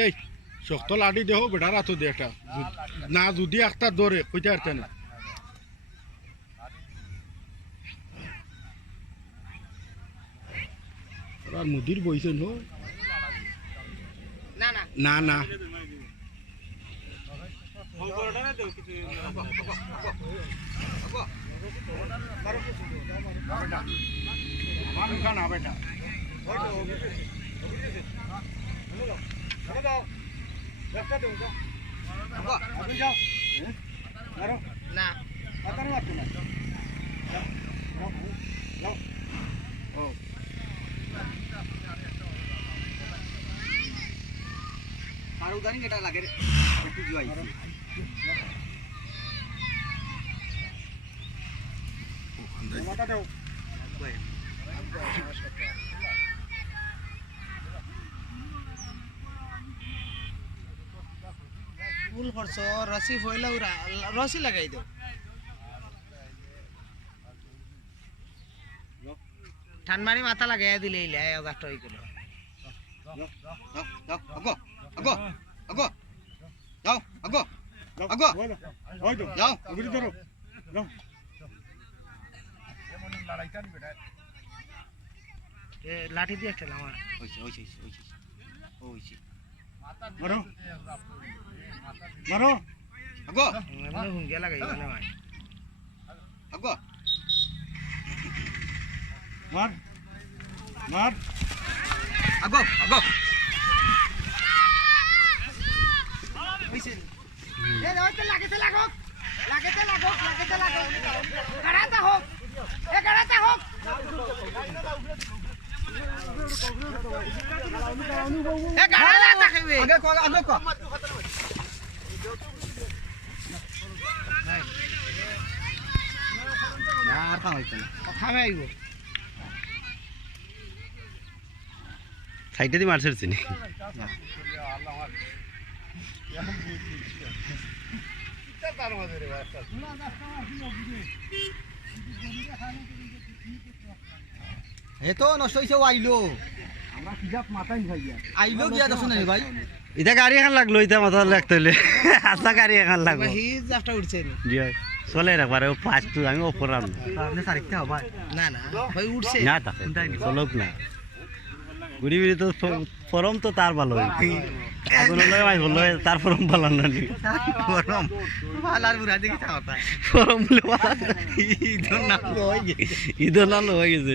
এই শক্ত লাঠি দেহ বেটার হাতে দে একটা না যদি একটা দৌড়ে কইতে পারতে না আর মুদির বইছেন হো না না না না না বেটা না আর উদানি এটা লাগে একটু জুয়াই মাথা দাও ফুল করছ রসি ফইলাও রসি লাগাই দাও ঠান্ডানি মাথা লাগাই দিলে ইলে গাছটা হই গেল যাও আগো আগো আগো যাও আগো আগো ওই তো যাও ওগুলি ধরো যাও এ লাঠি দিয়ে একটা আমার হইছে হইছে হইছে হইছে মারো মারো আগো মানে হুঙ্গিয়া লাগাই মানে ভাই আগো মার মার আগো আগো হইছে এ ওইতে লাগেতে লাগো লাগেতে লাগো লাগেতে লাগো গাড়াটা হোক এ গাড়াটা হোক এ গাড়াটা খাবে আগে কো আগে কো না আর খাওয়াইতে না খাবে আইবো সাইডে দিয়ে মার ছাড়ছি নি এ তো নষ্ট হইছে আইলো আমরা কিজাপ মাথায় খাইয়া আইলো গিয়া দছ না ভাই এটা গাড়ি এখন লাগলো এটা মাথা লাগতে হলে আচ্ছা গাড়ি এখন লাগলো হি জাফটা উঠছে জি চলে রাখবার ফার্স্ট আমি ওপর রাম আপনি সারিতে হবে না না ভাই উঠছে না তা চলক না ঘুরি ঘুরি তো ফরম তো তার ভালো এখন ভাই বললো তার ফরম ভালো না গরম ভালার বুড়া দেখি থাকতা ফরম বলে ঈদের নাম হয়ে গেছে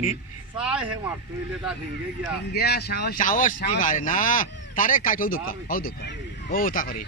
সাই হে মার তুইলে তা ঢিঙ্গে গিয়া সাহস সাহস দি ভাই না তারে কাইতো দুঃখ ও দুঃখ ও তা করে